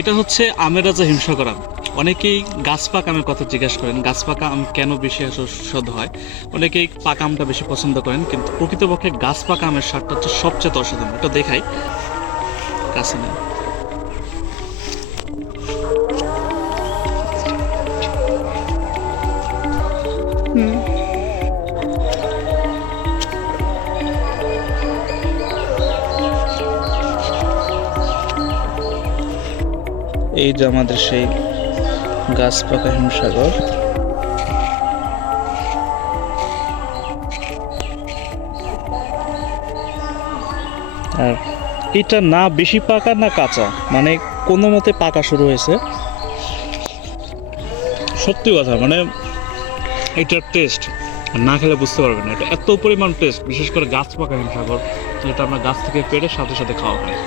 এটা হচ্ছে আমের রাজা হিমসাগর আম। অনেকেই গাছ পাকা আমের কথা জিজ্ঞাসা করেন, গাছ পাকা আম কেন বেশি সুস্বাদু হয়। অনেকেই পাকা আমটা বেশি পছন্দ করেন, কিন্তু প্রকৃতপক্ষে গাছ পাকা আমের স্বাদটা হচ্ছে সবচেয়ে অসাধারণ। এটা দেখাই কাছে নেই। হুম। এই যে আমাদের সেই গাছ পাকা হিমসাগর। আর এটা না বেশি পাকা না কাঁচা, মানে কোনো মতে পাকা শুরু হয়েছে। সত্যি কথা, মানে এটার টেস্ট না খেলে বুঝতে পারবেন না, এটা এত পরিমাণ টেস্ট, বিশেষ করে গাছ পাকা হিমসাগর, যেটা আমরা গাছ থেকে পেড়ে সাথে সাথে খাওয়া হয়।